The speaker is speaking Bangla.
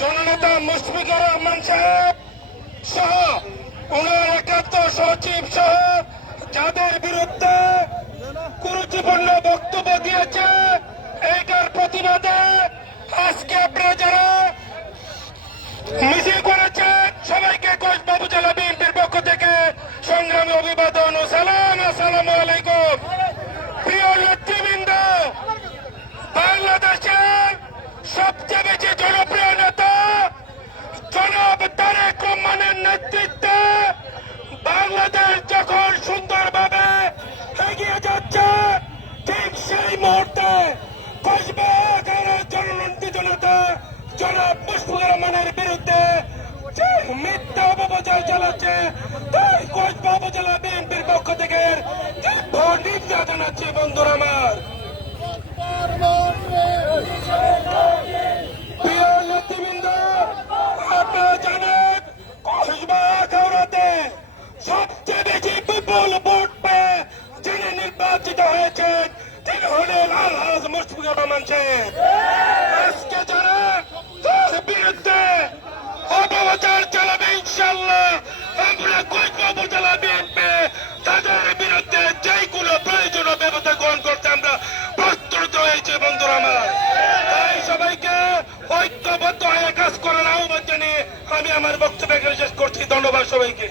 জননেতা মুশফিকুর রহমান সাহেব সহ ওনার একান্ত সচিব সহ যাদের বিরুদ্ধে কুরুচিপূর্ণ বক্তব্য দিয়েছে, এইটার প্রতিবাদে আজকে আপনারা যারা মিছিল করেছেন সবাইকে কক্সবাজার জেলা বিএনপির পক্ষ থেকে সংগ্রামী অভিবাদন ও সালাম। আসসালামু আলাইকুম। প্রিয় নেতৃবৃন্দ, বাংলাদেশের সবচেয়ে বেশি জনপ্রিয় নেতা জনাব তারেক রহমানের নেতৃত্বে বাংলাদেশ যখন সুন্দরভাবে এগিয়ে যাচ্ছে, ঠিক সেই মুহূর্তে কক্সবাজারের জননন্দিত নেতা জনাব মুশফিকুর রহমানের বিরুদ্ধে যে মিথ্যা অপপ্রচার চালাচ্ছে, তাই কক্সবাজার জেলা বিএনপির পক্ষ থেকে নিন্দা জানাচ্ছি। বন্ধুরা আমার, প্রিয় নেতৃবৃন্দ, আপনারা জানেন কক্সবাজারে সবচেয়ে বেশি বিপুল ভোট পেয়ে যিনি নির্বাচিত হয়েছেন তিনি হলেন আলহাজ মুশফিকুর রহমান সাহেব। আজকে যারা তার বিরুদ্ধে অপপ্রচার চালাবে, ইনশাল্লাহ আমরা কক্সবাজার জেলা বিএনপি তাদের বিরুদ্ধে যে কোনো প্রয়োজনীয় ব্যবস্থা গ্রহণ করতে আমরা প্রস্তুত হয়েছি। বন্ধুরা আমার, তাই সবাইকে ঐক্যবদ্ধ হয়ে কাজ করার আহ্বান জানিয়ে আমি আমার বক্তব্য শেষ করছি। ধন্যবাদ সবাইকে।